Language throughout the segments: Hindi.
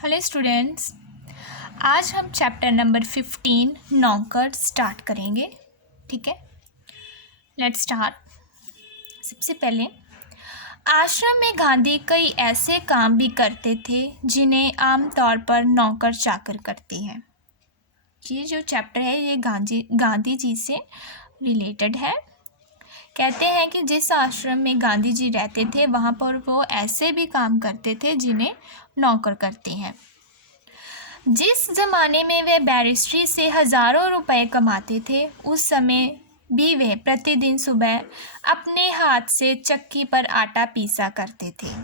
हेलो स्टूडेंट्स, आज हम चैप्टर नंबर 15 नौकर स्टार्ट करेंगे। ठीक है, लेट्स स्टार्ट। सबसे पहले आश्रम में गांधी कई ऐसे काम भी करते थे जिन्हें आमतौर पर नौकर चाकर करते हैं। ये जो चैप्टर है ये गांधी जी से रिलेटेड है। कहते हैं कि जिस आश्रम में गांधी जी रहते थे वहाँ पर वो ऐसे भी काम करते थे जिन्हें नौकर करते हैं। जिस ज़माने में वे बैरिस्ट्री से हज़ारों रुपए कमाते थे, उस समय भी वे प्रतिदिन सुबह अपने हाथ से चक्की पर आटा पीसा करते थे।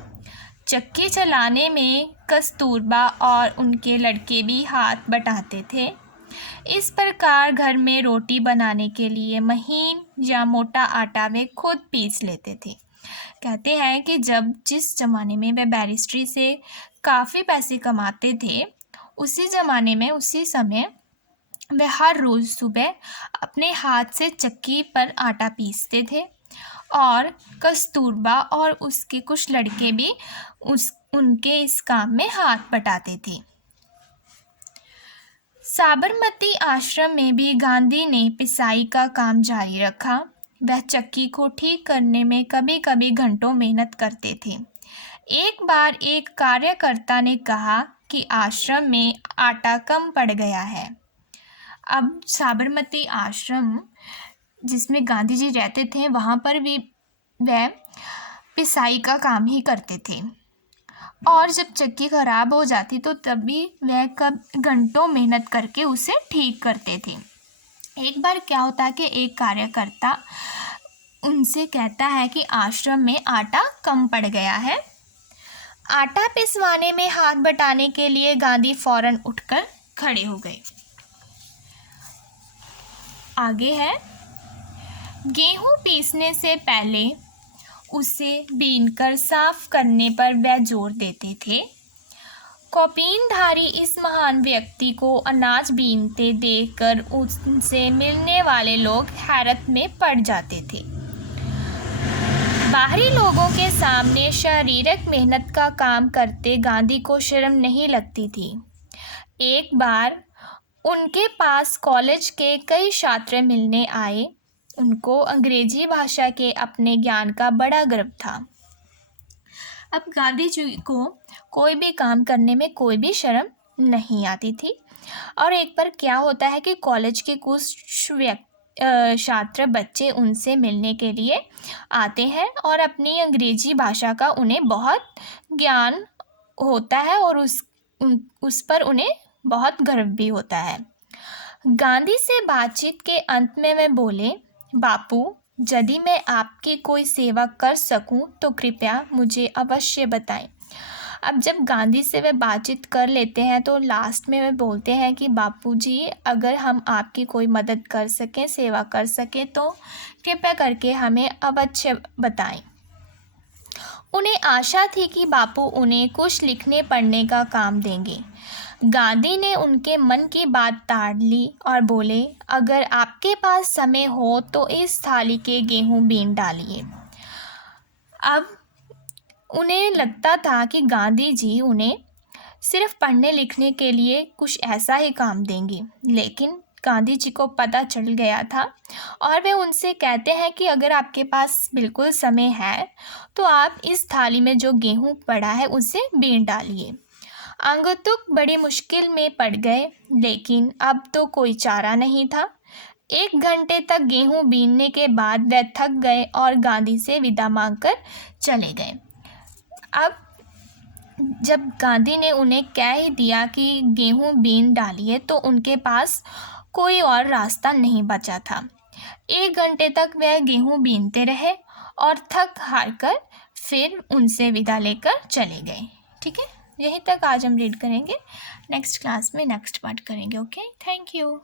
चक्की चलाने में कस्तूरबा और उनके लड़के भी हाथ बटाते थे। इस प्रकार घर में रोटी बनाने के लिए महीन या मोटा आटा वे खुद पीस लेते थे। कहते हैं कि जिस ज़माने में वे बैरिस्ट्री से काफ़ी पैसे कमाते थे, उसी ज़माने में उसी समय वे हर रोज़ सुबह अपने हाथ से चक्की पर आटा पीसते थे और कस्तूरबा और उसके कुछ लड़के भी उनके इस काम में हाथ बटाते थे। साबरमती आश्रम में भी गांधी ने पिसाई का काम जारी रखा। वह चक्की को ठीक करने में कभी कभी घंटों मेहनत करते थे। एक बार एक कार्यकर्ता ने कहा कि आश्रम में आटा कम पड़ गया है। अब साबरमती आश्रम जिसमें गांधी जी रहते थे वहाँ पर भी वह पिसाई का काम ही करते थे और जब चक्की ख़राब हो जाती तो तब भी वह घंटों मेहनत करके उसे ठीक करते थे। एक बार क्या होता है कि एक कार्यकर्ता उनसे कहता है कि आश्रम में आटा कम पड़ गया है। आटा पिसवाने में हाथ बटाने के लिए गांधी फौरन उठकर खड़े हो गए। आगे है, गेहूं पीसने से पहले उसे बीनकर साफ करने पर वह जोर देते थे। कौपीनधारी इस महान व्यक्ति को अनाज बीनते देखकर उनसे मिलने वाले लोग हैरत में पड़ जाते थे। बाहरी लोगों के सामने शारीरिक मेहनत का काम करते गांधी को शर्म नहीं लगती थी। एक बार उनके पास कॉलेज के कई छात्र मिलने आए। उनको अंग्रेजी भाषा के अपने ज्ञान का बड़ा गर्व था। अब गांधी जी को कोई भी काम करने में कोई भी शर्म नहीं आती थी। और एक बार क्या होता है कि कॉलेज के कुछ छात्र बच्चे उनसे मिलने के लिए आते हैं और अपनी अंग्रेजी भाषा का उन्हें बहुत ज्ञान होता है और उस पर उन्हें बहुत गर्व भी होता है। गांधी से बातचीत के अंत में वे बोले, बापू, यदि मैं आपकी कोई सेवा कर सकूं तो कृपया मुझे अवश्य बताएं। अब जब गांधी से वे बातचीत कर लेते हैं तो लास्ट में वे बोलते हैं कि बापू जी, अगर हम आपकी कोई मदद कर सकें, सेवा कर सकें तो कृपया करके हमें अवश्य बताएं। उन्हें आशा थी कि बापू उन्हें कुछ लिखने पढ़ने का काम देंगे। गांधी ने उनके मन की बात ताड़ ली और बोले, अगर आपके पास समय हो तो इस थाली के गेहूं बीन डालिए। अब उन्हें लगता था कि गांधी जी उन्हें सिर्फ पढ़ने लिखने के लिए कुछ ऐसा ही काम देंगे, लेकिन गांधी जी को पता चल गया था और वे उनसे कहते हैं कि अगर आपके पास बिल्कुल समय है तो आप इस थाली में जो गेहूं पड़ा है उसे बीन डालिए। आगंतुक बड़ी मुश्किल में पड़ गए, लेकिन अब तो कोई चारा नहीं था। 1 घंटे तक गेहूं बीनने के बाद वे थक गए और गांधी से विदा मांगकर चले गए। अब जब गांधी ने उन्हें कह ही दिया कि गेहूं बीन डालिए तो उनके पास कोई और रास्ता नहीं बचा था। 1 घंटे तक वे गेहूं बीनते रहे और थक हार कर फिर उनसे विदा लेकर चले गए। ठीक है, यहीं तक आज हम रीड करेंगे। नेक्स्ट क्लास में नेक्स्ट पार्ट करेंगे। Okay, thank you.